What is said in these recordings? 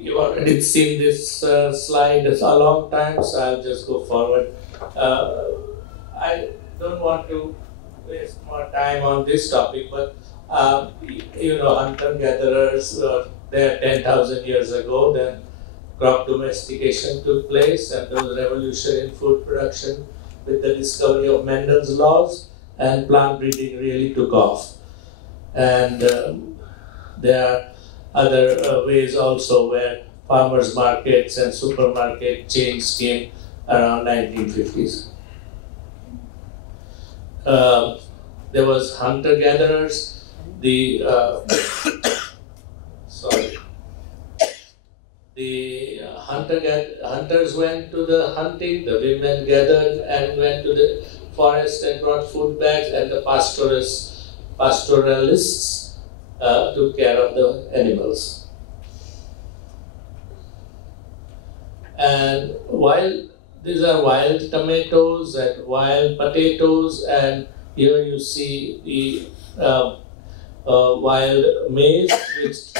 you already seen this slide a long time, so I'll just go forward. I don't want to waste more time on this topic, but hunter-gatherers were there 10,000 years ago. Then crop domestication took place, and there was a revolution in food production with the discovery of Mendel's laws, and plant breeding really took off. And there are other ways also where farmers' markets and supermarket chains came around 1950s. There was hunter-gatherers. The hunters went to the hunting. The women gathered and went to the forest and brought food bags, and the pastoralists took care of the animals. And while these are wild tomatoes and wild potatoes, and here you see the wild maize, which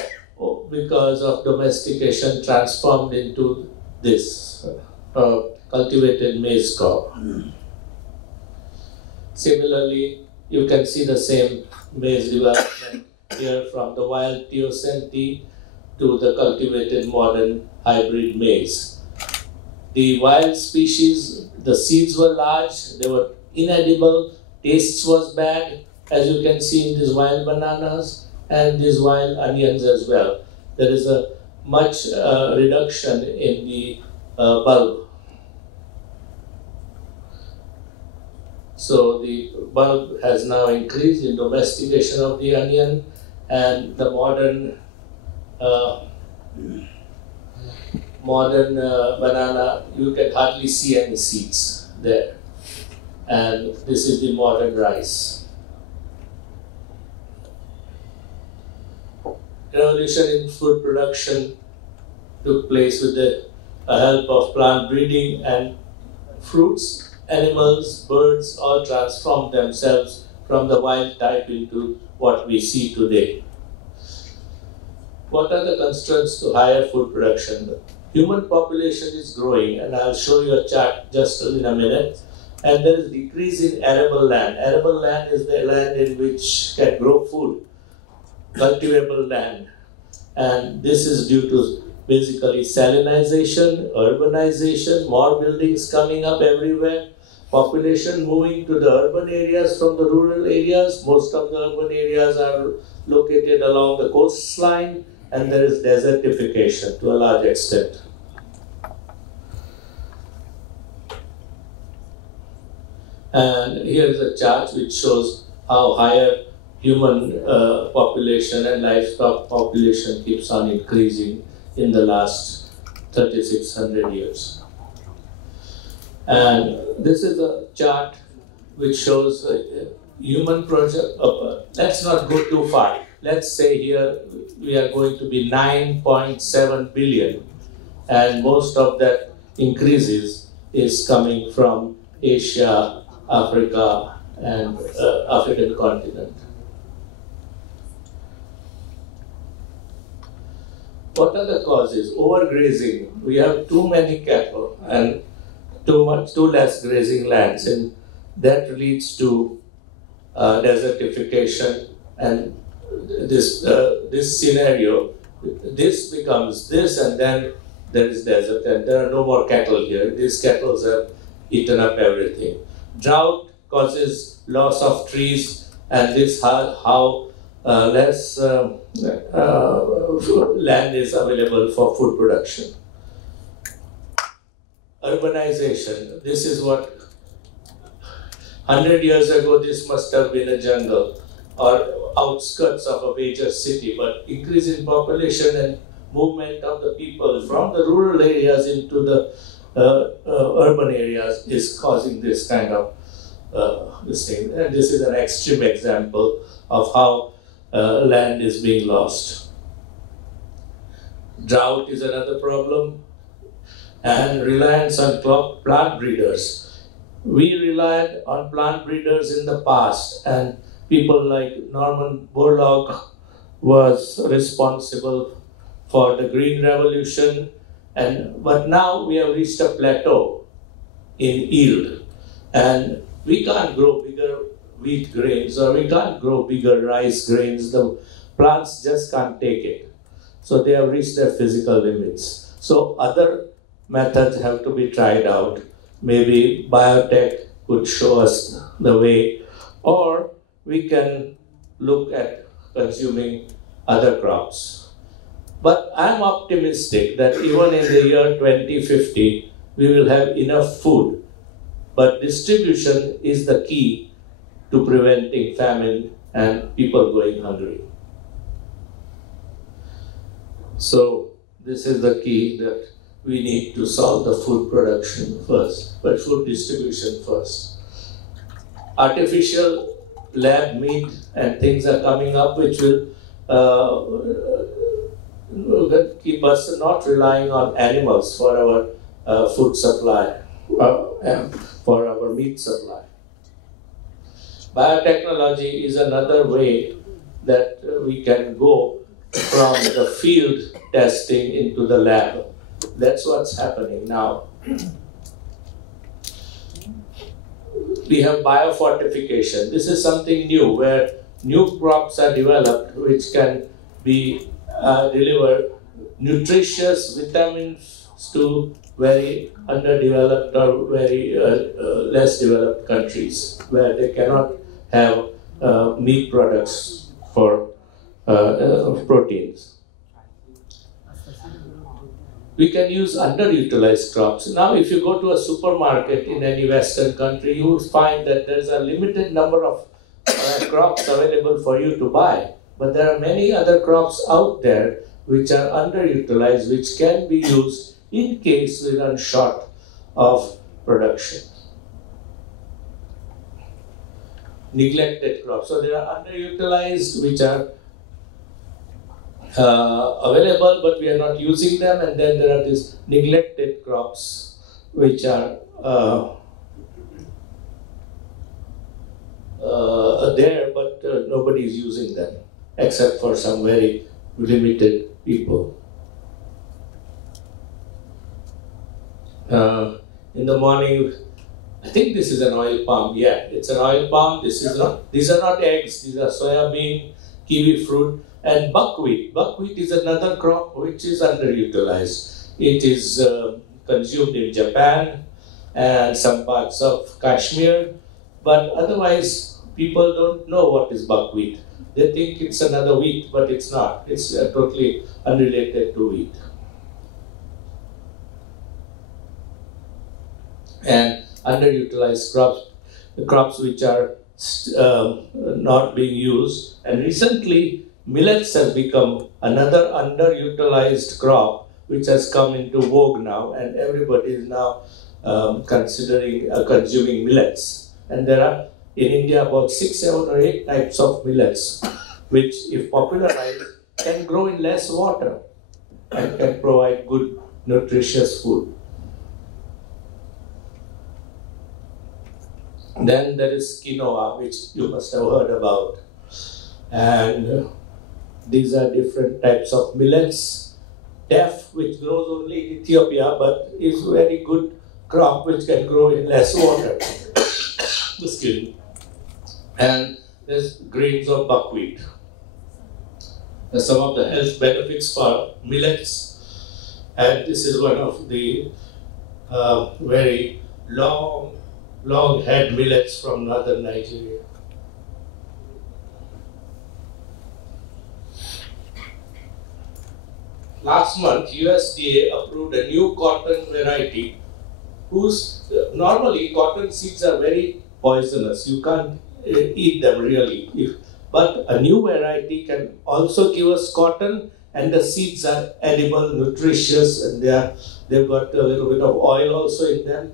because of domestication transformed into this cultivated maize crop. Similarly, you can see the same maize development here from the wild Teosinte to the cultivated modern hybrid maize. The wild species, the seeds were large, they were inedible, taste was bad, as you can see in these wild bananas and these wild onions as well. There is a much reduction in the bulb. So the bulb has now increased in domestication of the onion, and the modern banana, you can hardly see any seeds there. And this is the modern rice. Revolution in food production took place with the help of plant breeding, and fruits, animals, birds all transformed themselves from the wild type into what we see today. What are the constraints to higher food production? Human population is growing, and I'll show you a chart just in a minute. And there is decrease in arable land. Arable land is the land in which can grow food, cultivable land. And this is due to basically salinization, urbanization, more buildings coming up everywhere, population moving to the urban areas from the rural areas. Most of the urban areas are located along the coastline, and there is desertification to a large extent. And here is a chart which shows how higher human population and livestock population keeps on increasing in the last 3,600 years. And this is a chart which shows human project. Let's not go too far. Let's say here we are going to be 9.7 billion, and most of that increases is coming from Asia, Africa, and African continent. What are the causes? Overgrazing. We have too many cattle and too less grazing lands, and that leads to desertification. And this scenario, this becomes this, and then there is desert, and there are no more cattle here. These cattle have eaten up everything. Drought causes loss of trees, and this how less land is available for food production. Urbanization. This is what 100 years ago this must have been a jungle or outskirts of a major city, but increase in population and movement of the people from the rural areas into the urban areas is causing this kind of this thing. And this is an extreme example of how land is being lost. Drought is another problem, and reliance on plant breeders. We relied on plant breeders in the past, and people like Norman Borlaug was responsible for the Green Revolution, but now we have reached a plateau in yield, and we can't grow bigger wheat grains or we can't grow bigger rice grains. The plants just can't take it. So they have reached their physical limits. So other methods have to be tried out. Maybe biotech could show us the way, or we can look at consuming other crops. But I'm optimistic that even in the year 2050, we will have enough food. But distribution is the key to preventing famine and people going hungry. So this is the key, that we need to solve the food production first, but food distribution first. Artificial lab meat and things are coming up which will keep us not relying on animals for our food supply, and for our meat supply. Biotechnology is another way that we can go from the field testing into the lab. That's what's happening now. We have biofortification. This is something new, where new crops are developed which can be deliver nutritious vitamins to very underdeveloped or very less developed countries, where they cannot have meat products for proteins. We can use underutilized crops. Now, if you go to a supermarket in any Western country, you will find that there is a limited number of crops available for you to buy. But there are many other crops out there which are underutilized, which can be used in case we run short of production. Neglected crops. So they are underutilized, which are available, but we are not using them. And then there are these neglected crops, which are there, but nobody is using them, except for some very limited people. In the morning, I think this is an oil palm. Yeah, it's an oil palm. These are not eggs. These are soya bean, kiwi fruit, and buckwheat. Buckwheat is another crop which is underutilized. It is consumed in Japan and some parts of Kashmir, but otherwise people don't know what is buckwheat. They think it's another wheat, but it's not. It's totally unrelated to wheat. And underutilized crops, the crops which are not being used. And recently, millets have become another underutilized crop which has come into vogue now, and everybody is now considering consuming millets. And there are in India about 6, 7 or 8 types of millets, which, if popularized, can grow in less water and can provide good, nutritious food. Then there is quinoa, which you must have heard about. And these are different types of millets. Teff, which grows only in Ethiopia, but is a very good crop which can grow in less water. Excuse me. And there's grains of buckwheat. There's some of the health benefits for millets. And this is one of the very long head millets from northern Nigeria. Last month, USDA approved a new cotton variety whose normally cotton seeds are very poisonous. You can't eat them really. But a new variety can also give us cotton, and the seeds are edible, nutritious, and they've got a little bit of oil also in them.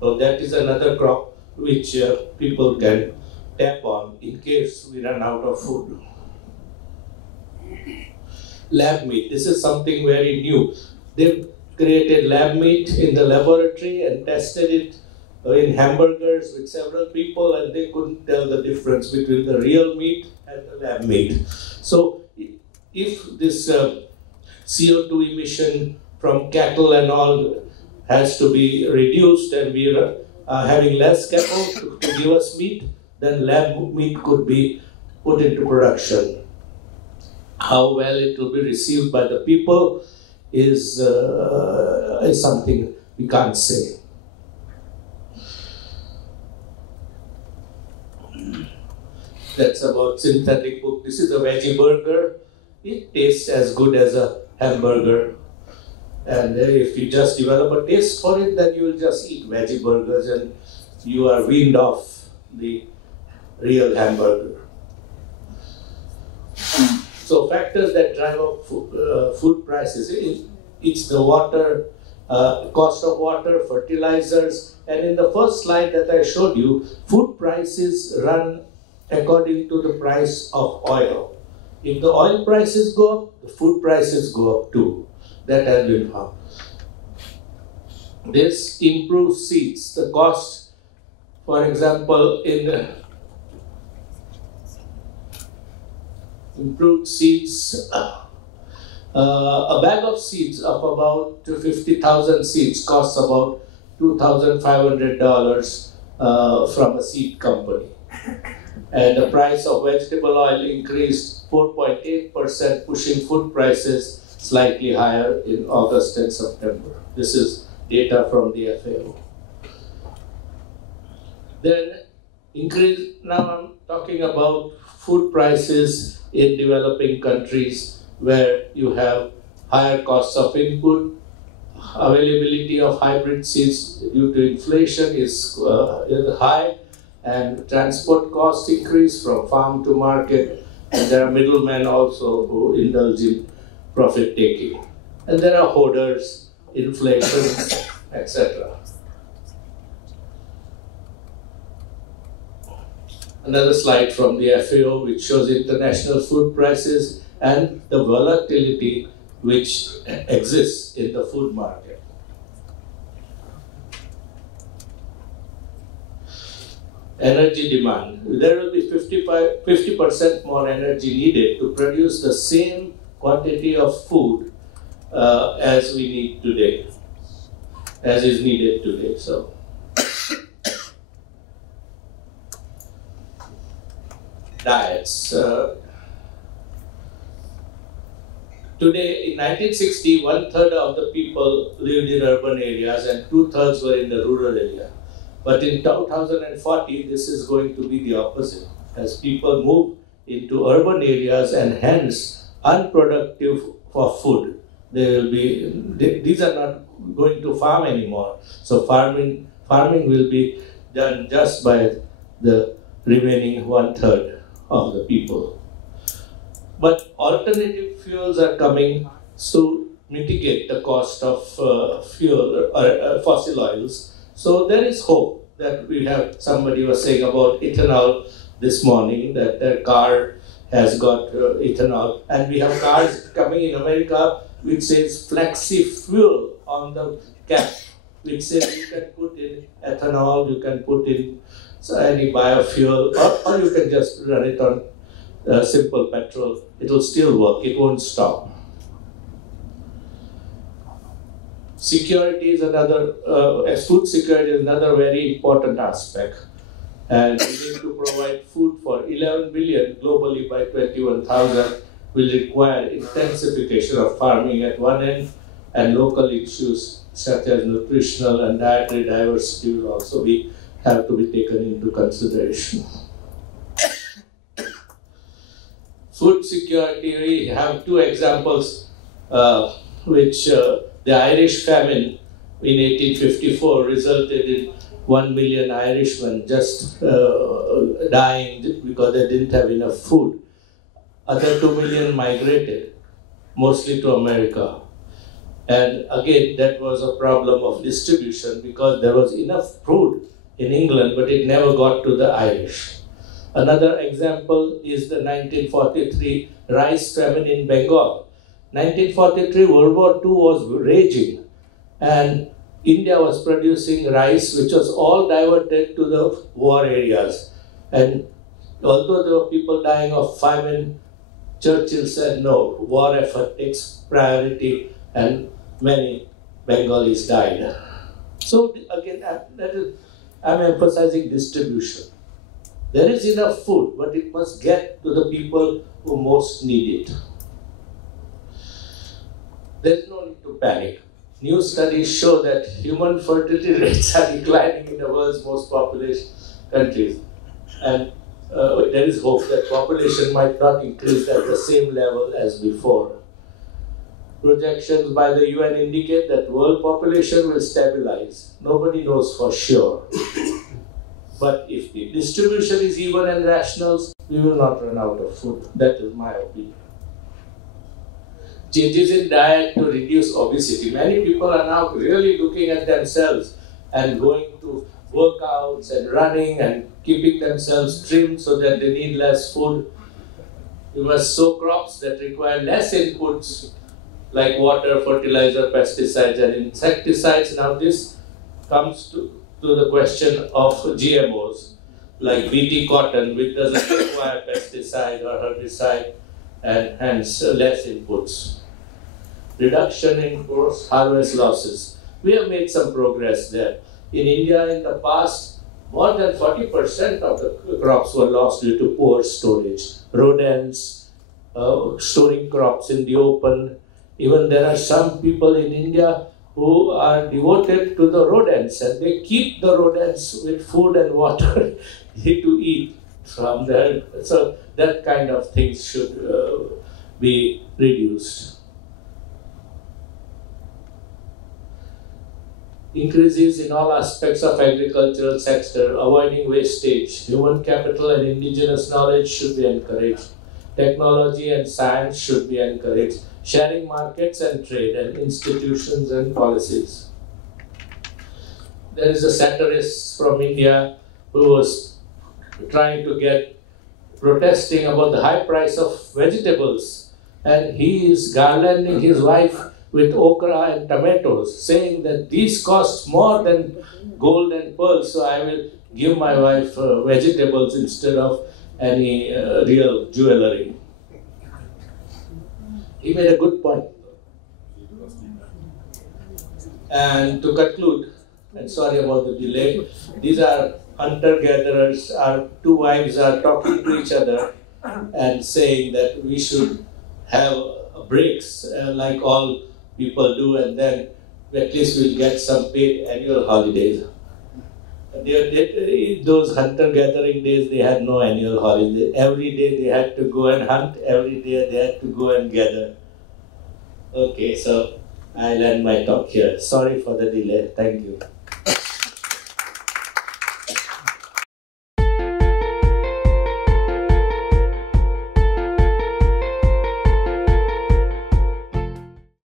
So that is another crop which people can tap on in case we run out of food. Lab meat. This is something very new. They've created lab meat in the laboratory and tested it in hamburgers with several people, and they couldn't tell the difference between the real meat and the lab meat. So if this CO2 emission from cattle and all has to be reduced, and we are having less cattle to give us meat, then lab meat could be put into production. How well it will be received by the people is something we can't say. That's about synthetic book. This is a veggie burger. It tastes as good as a hamburger. And if you just develop a taste for it, then you will just eat veggie burgers and you are weaned off the real hamburger. So factors that drive up food prices, it's the water, cost of water, fertilizers, and in the first slide that I showed you, food prices run according to the price of oil. If the oil prices go up, the food prices go up too. That has been found. This improves seeds. The cost, for example, in improved seeds, a bag of seeds of about 50,000 seeds costs about $2,500 from a seed company. And the price of vegetable oil increased 4.8%, pushing food prices slightly higher in August and September. This is data from the FAO. Then now I'm talking about food prices in developing countries where you have higher costs of input, availability of hybrid seeds due to inflation is high, and transport costs increase from farm to market, and there are middlemen also who indulge in profit taking. And there are hoarders, inflation, etc. Another slide from the FAO which shows international food prices and the volatility which exists in the food market. Energy demand. There will be 50% more energy needed to produce the same quantity of food as we need today, as is needed today. So, diets. Today, in 1960, 1/3 of the people lived in urban areas and 2/3 were in the rural area. But in 2040, this is going to be the opposite. As people move into urban areas and hence unproductive for food, these are not going to farm anymore. So farming will be done just by the remaining 1/3 of the people. But alternative fuels are coming to mitigate the cost of fuel or fossil oils. So there is hope that we have, somebody was saying about ethanol this morning, that their car has got ethanol. And we have cars coming in America which says flexi fuel on the cap, which says you can put in ethanol, you can put in any biofuel, or you can just run it on simple petrol. It will still work, it won't stop. Security is another, food security is another very important aspect. And we need to provide food for 11 billion globally by 21,000 will require intensification of farming at one end, and local issues such as nutritional and dietary diversity will also have to be taken into consideration. Food security, we have two examples which the Irish famine in 1854 resulted in 1 million Irishmen just dying because they didn't have enough food. Other 2 million migrated, mostly to America. And again, that was a problem of distribution because there was enough food in England, but it never got to the Irish. Another example is the 1943 rice famine in Bengal. 1943, World War II was raging, and India was producing rice which was all diverted to the war areas. And although there were people dying of famine, Churchill said, no, war effort takes priority, and many Bengalis died. So again, I'm emphasizing distribution. There is enough food, but it must get to the people who most need it. There is no need to panic. New studies show that human fertility rates are declining in the world's most populous countries. And there is hope that population might not increase at the same level as before. Projections by the UN indicate that world population will stabilize. Nobody knows for sure. But if the distribution is even and rational, we will not run out of food. That is my opinion. Changes in diet to reduce obesity. Many people are now really looking at themselves and going to workouts and running and keeping themselves trim so that they need less food. You must sow crops that require less inputs like water, fertilizer, pesticides and insecticides. Now this comes to the question of GMOs like BT cotton, which doesn't require pesticide or herbicide and hence less inputs. Reduction in post-harvest losses. We have made some progress there. In India, in the past, more than 40% of the crops were lost due to poor storage. Rodents, storing crops in the open. Even there are some people in India who are devoted to the rodents and they keep the rodents with food and water to eat from there. So that kind of things should be reduced. Increases in all aspects of agricultural sector, avoiding wastage, human capital and indigenous knowledge should be encouraged. Technology and science should be encouraged. Sharing markets and trade and institutions and policies. There is a satirist from India who was trying to get protesting about the high price of vegetables, and he is garlanding his wife with okra and tomatoes, saying that these cost more than gold and pearls, so I will give my wife vegetables instead of any real jewelry. He made a good point. And to conclude, and sorry about the delay, these are hunter-gatherers, our two wives are talking to each other and saying that we should have breaks like all people do, and then at least we'll get some paid annual holidays. Those hunter-gathering days, they had no annual holiday. Every day they had to go and hunt, every day they had to go and gather. Okay, so I'll end my talk here. Sorry for the delay. Thank you.